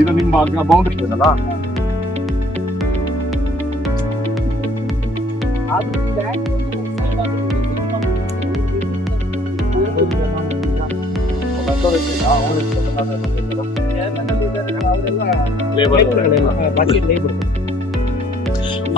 ಇದು ನಿಮ್ಮ ಬೌಂಡ್ರಿ ಇದೆಯಲ್ಲ?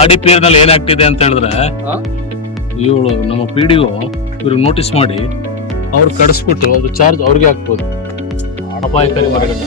ಆಡಿ ನಲ್ಲಿ ಏನಾಗ್ತಿದೆ ಅಂತ ಹೇಳಿದ್ರೆ ಇವಳು ನಮ್ಮ ಪಿ ಡಿ ಇವ್ರಿಗೆ ನೋಟಿಸ್ ಮಾಡಿ ಅವ್ರು ಕಡಿಸ್ಬಿಟ್ಟು ಅದು ಚಾರ್ಜ್ ಅವ್ರಿಗೆ ಹಾಕ್ಬೋದು. ಅಪಾಯಕಾರಿ ಮರಗಳು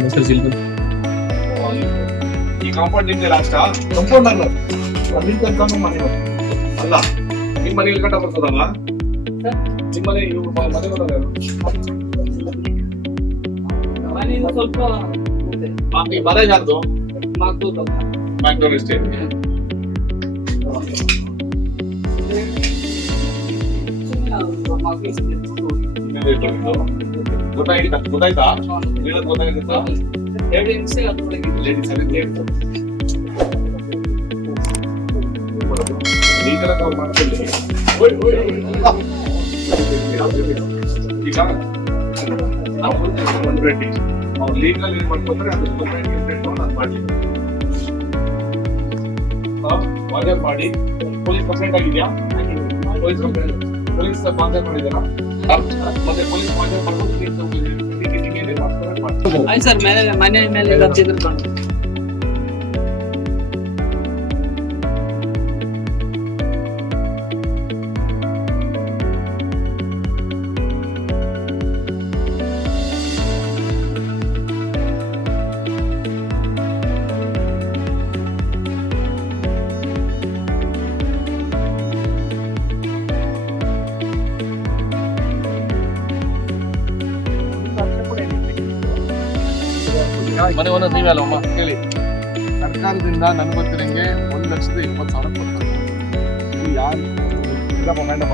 ನಿಮ್ಮ ಹೆಸರು ಸಿಲ್ವರ್? ಈ ಕಾಂಪೌಂಡ್ ನಿಮ್ದೆ ಲಾಸ್ಟ್ ಕಾಂಪೌಂಡ್ ಅಲ್ಲ. ಅಲ್ಲಿ ತನಕ ಮನೆ ಅಲ್ಲ ನಿಮ್ ಮನೆಯಲ್ಲಿ ಕಟ್ಟ ಬರ್ತದಲ್ಲ? ನಿಮ್ ಮನೆ ಇವ್ರು ಮನೆ ಬರೋದು ಸ್ವಲ್ಪ ಈ ಮನೆ ಯಾರ್ದು. ಬ್ಯಾಂಗ್ಳೂರ್ ಎಸ್ಟೇಟ್ ಸುಮ್ನೆ ಅವ್ರು ಮಗುವಿಗೆ ಗೊತ್ತಾಯ್ತಾ ಗೊತ್ತಾಯ್ತಾ ಹೇಳೋದು ಗೊತ್ತಾಗಿತ್ತಾ ಎರಡು ನಿಮಿಷ ಅದ್ರೊಳಗೆ ಇದೆ. ಲೇಡೀಸ್ ಅಲ್ಲಿ ಹೇಳ್ತಾರೆ ಈ ತರ ನಾವು ಮಾಡ್ಕೊಳ್ಳಿ ಓಯ್, ಓಯ್, ಓಯ್. ಈಗ ನಾವು ಒಂದು ರೆಡ್ಡಿ ಅವ್ರು ಲೀಗಲ್ ಏನ್ ಮಾಡ್ಕೊಂಡ್ರೆ ಅದು ಕಂಪ್ಲೇಂಟ್ ಕಂಪ್ಲೇಂಟ್ ಮಾಡಿ ಅದು ಮಾಡ್ಲಿ ವಾಜರ್ ಮಾಡಿ ಪೊಲೀಸ್ ಕಂಪ್ಲೇಂಟ್ ಆಗಿದೆಯಾ ಪೊಲೀಸ್ ಕಂಪ್ಲೇಂಟ್ ಪೊಲೀಸ್ ವಾಜರ್ ಮಾಡಿದಾರಾ ಆಯ್ತು ಸರ್ ಮೇಲೆ ಮನೆ ಮೇಲೆ ರಜೆ ಮನೆ ಒಂದೊಂದು ನೀವೇ ಅಲ್ಲಮ್ಮ ಹೇಳಿ. ಸರ್ಕಾರದಿಂದ ನನ್ಗೆ ಗೊತ್ತಿರಂಗೆ ಒಂದು ಲಕ್ಷದ ಇಪ್ಪತ್ತು ಸಾವಿರ ಕೊಡ್ತಾರೆ. ಯಾರು ಇಲ್ಲಪ್ಪ ಮೇಡಮ್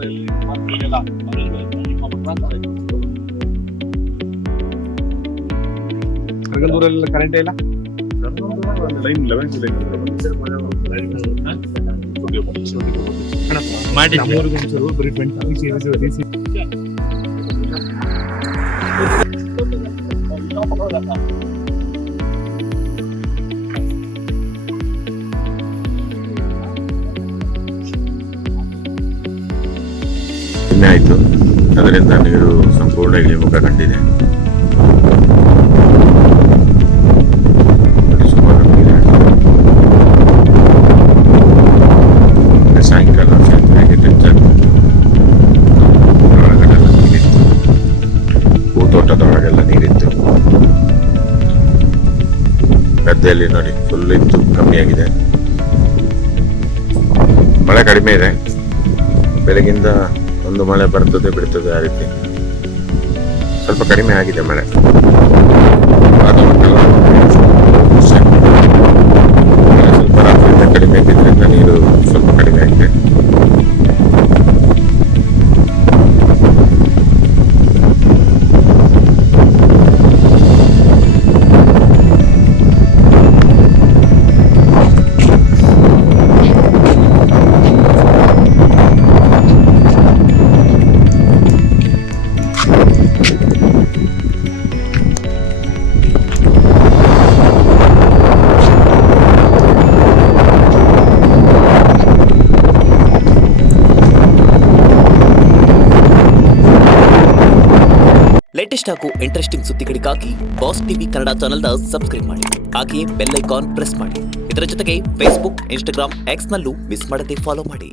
ಇಲ್ಲಿ ಮಾಡ್ಕೊಳ್ಳಿಲ್ಲ. ಕರಗಂದೂರಲ್ಲಿ ಕರೆಂಟ್ ಇಲ್ಲ? ಲೈನ್ ಕಡಿಮೆ ಆಯಿತು ಅದರಿಂದ ನೀರು ಸಂಪೂರ್ಣ ಇಳಿಮುಖ ಕಂಡಿದೆ. ಗದ್ದೆಯಲ್ಲಿ ನೋಡಿ ಫುಲ್ ಇತ್ತು ಕಮ್ಮಿಯಾಗಿದೆ ಮಳೆ ಕಡಿಮೆ ಇದೆ. ಬೆಳಗಿಂದ ಒಂದು ಮಳೆ ಬರ್ತದೆ, ಬಿಡ್ತದೆ ಆ ರೀತಿ. ಸ್ವಲ್ಪ ಕಡಿಮೆ ಆಗಿದೆ ಮಳೆ. ಲೇಟೆಸ್ಟ್ ಹಾಗೂ ಇಂಟ್ರೆಸ್ಟಿಂಗ್ ಸುದ್ದಿಗಳಿಗಾಗಿ ಬಾಸ್ ಟಿವಿ ಕನ್ನಡ ಚಾನೆಲ್ನ ಸಬ್ಸ್ಕ್ರೈಬ್ ಮಾಡಿ. ಹಾಗೆಯೇ ಬೆಲ್ ಐಕಾನ್ ಪ್ರೆಸ್ ಮಾಡಿ. ಇದರ ಜೊತೆಗೆ ಫೇಸ್ಬುಕ್ ಇನ್ಸ್ಟಾಗ್ರಾಮ್ ಎಕ್ಸ್ನಲ್ಲೂ ಮಿಸ್ ಮಾಡದೆ ಫಾಲೋ ಮಾಡಿ.